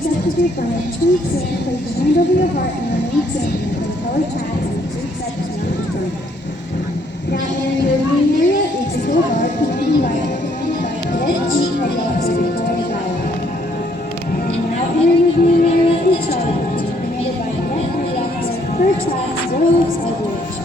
reach up with your phone, tweet Santa, place your hand over your heart, and remain standing until the color tracks and sweet steps beyond the phone. Now entering your viewing area, reach your full guard, commanded by Cadet Chief Petty Officer Victoria Geiler. And now entering the viewing area, the Charlie Platoon, commanded by Cadet Petty Officer Third Class Rose Eldridge.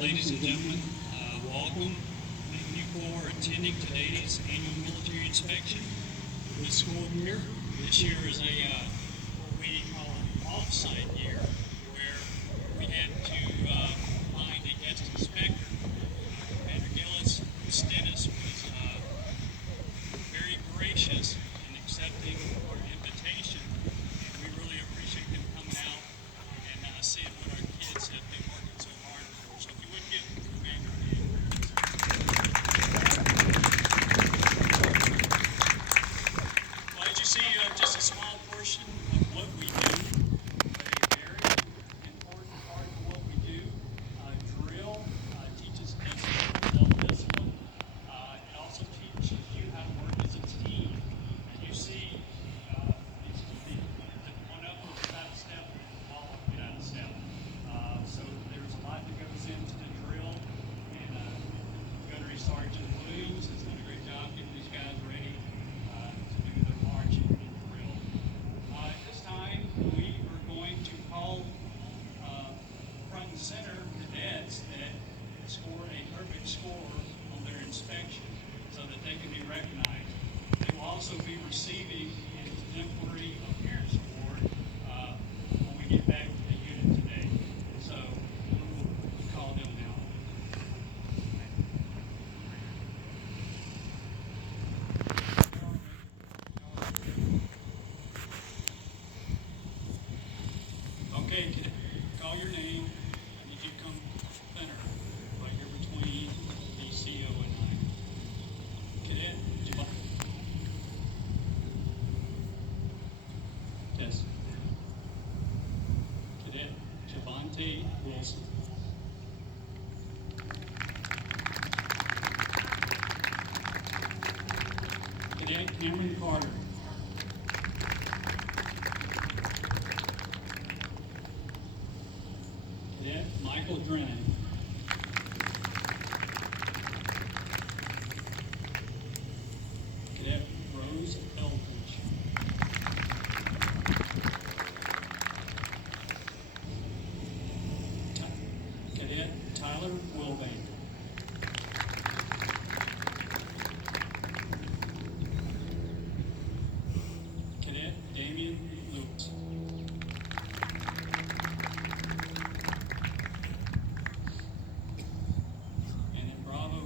Ladies and gentlemen, welcome. Thank you for attending today's annual military inspection for the school year. This year is a what we call an off-site year, where we had to find a guest inspector. Commander Gillis Stennis was very gracious in accepting our invitation, and we really appreciate him coming out and seeing what our kids have been working so hard for. So if you wouldn't get Commander in. Well, as you see, just a small portion of what we do, but a very important part of what we do. Drill teaches us self-discipline. It also teaches you how to work as a team. And you see, one up will get out of step, and all will get out of step. So there's a lot that goes into the drill, and Gunnery Sergeant Williams has done a great job getting these guys ready to do their marching drill. At this time, we are going to call front and center cadets that score a perfect score on their inspection so that they can be recognized. They will also be receiving an exemplary appearance award when we get back to the unit today. So we'll call them now. Okay, cadet, call your name. I need you to come center, right here between the CO and I. Cadet, Test. Cadet Javante Wilson. Cadet Cameron Carter. Cadet Michael Drennan. Cadet Rose Eldridge. Cadet Tyler Wilbank. Cadet Damian Lewis. And in Bravo,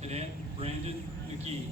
Cadet Brandon McGee.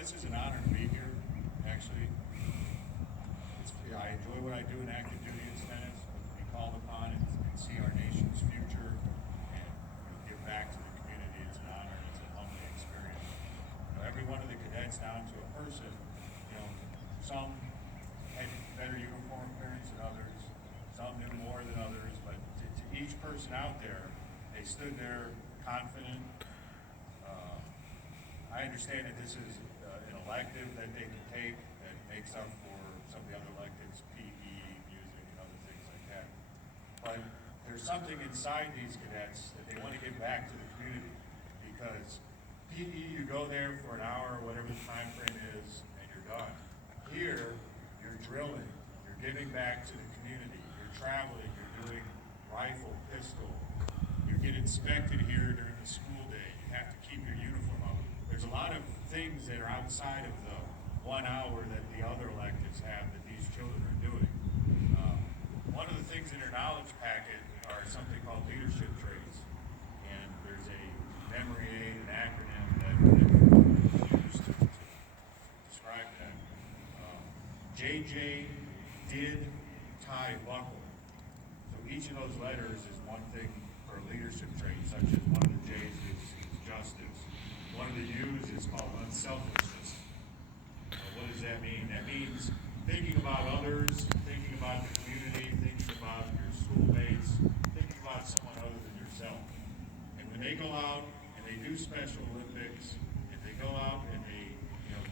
this is an honor to be here, actually. I enjoy what I do in active duty incentives, but to be called upon and see our nation's future and give back to the community, it's an honor and it's a humbling experience. Every one of the cadets down to a person, some had better uniform appearance than others, some knew more than others, but to each person out there, they stood there confident. I understand that this is an elective that they can take that makes up for some of the other electives, PE, music, and other things like that. But there's something inside these cadets that they want to give back to the community, because PE, you go there for an hour or whatever the time frame is, and you're done. Here, you're drilling, you're giving back to the community, you're traveling, you're doing rifle, pistol, you get inspected here during the school day, you have to keep your uniform on. There's a lot of things that are outside of the 1 hour that the other electives have that these children are doing. One of the things in their knowledge packet are something called leadership traits, and there's a memory aid, an acronym that used to describe that. JJ did tie buckle. So each of those letters is one thing for a leadership trait, such as one of the J's is justice. One of the U's is called unselfishness. What does that mean? That means thinking about others, thinking about the community, thinking about your schoolmates, thinking about someone other than yourself. And when they go out and they do Special Olympics, if they go out and they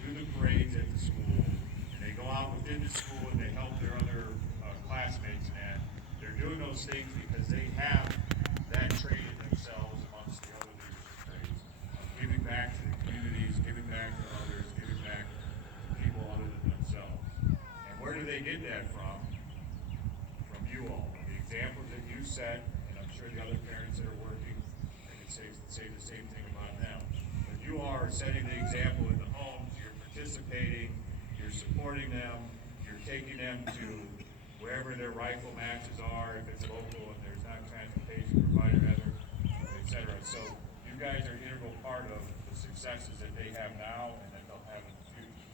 do the parades at the school, and they go out within the school and they help their other classmates and that, they're doing those things because they have that trait in themselves amongst the other leadership traits. Giving back to the communities, giving back to others, giving back to people other than themselves. And where do they get that from? From you all. The examples that you set, and I'm sure the other parents that are working, they can say the same thing about them. But you are setting the example in the homes, you're participating, you're supporting them, you're taking them to wherever their rifle matches are, if it's local and there's not transportation provided, et cetera. So you guys are an integral part of the successes that they have now and that they'll have in the future.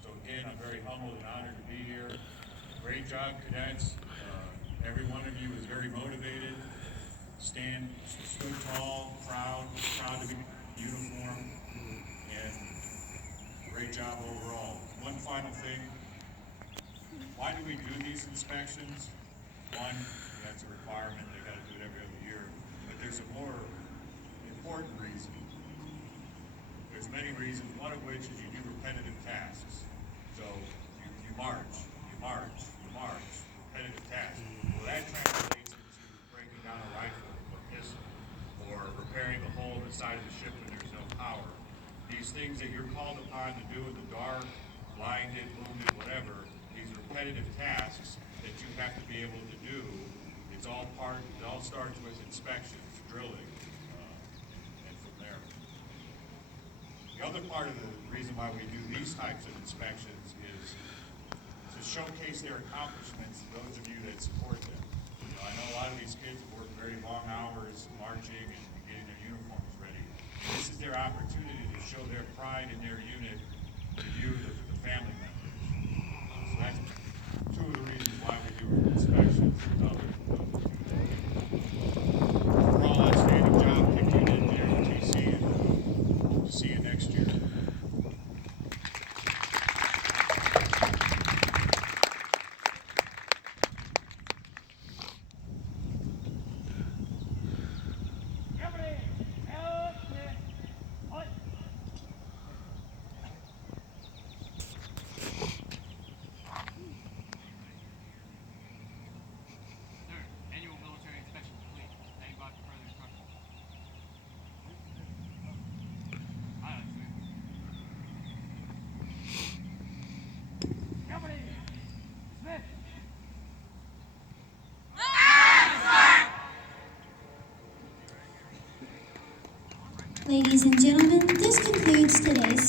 So again, I'm very humbled and honored to be here. Great job, cadets. Every one of you is very motivated. Stood tall, proud to be in uniform, and great job overall. One final thing. Why do we do these inspections? One, that's a requirement. They got to do it every other year. But there's a more important reason. There's many reasons, one of which is you do repetitive tasks. So you march, repetitive tasks. Well, that translates into breaking down a rifle, a pistol, or repairing a hole in the side of the ship when there's no power. These things that you're called upon to do in the dark, blinded, wounded, whatever, these repetitive tasks that you have to be able to do, it all starts with inspections, drilling, and from there. The other part of the reason why we do these types of inspections is to showcase their accomplishments to those of you that support them. I know a lot of these kids have worked very long hours marching and getting their uniforms ready. This is their opportunity to show their pride in their unit to you, the family members. So that's two of the reasons why we do inspections. Overall, outstanding job picking in NJROTC, and hope to see you next year. Ladies and gentlemen, this concludes today's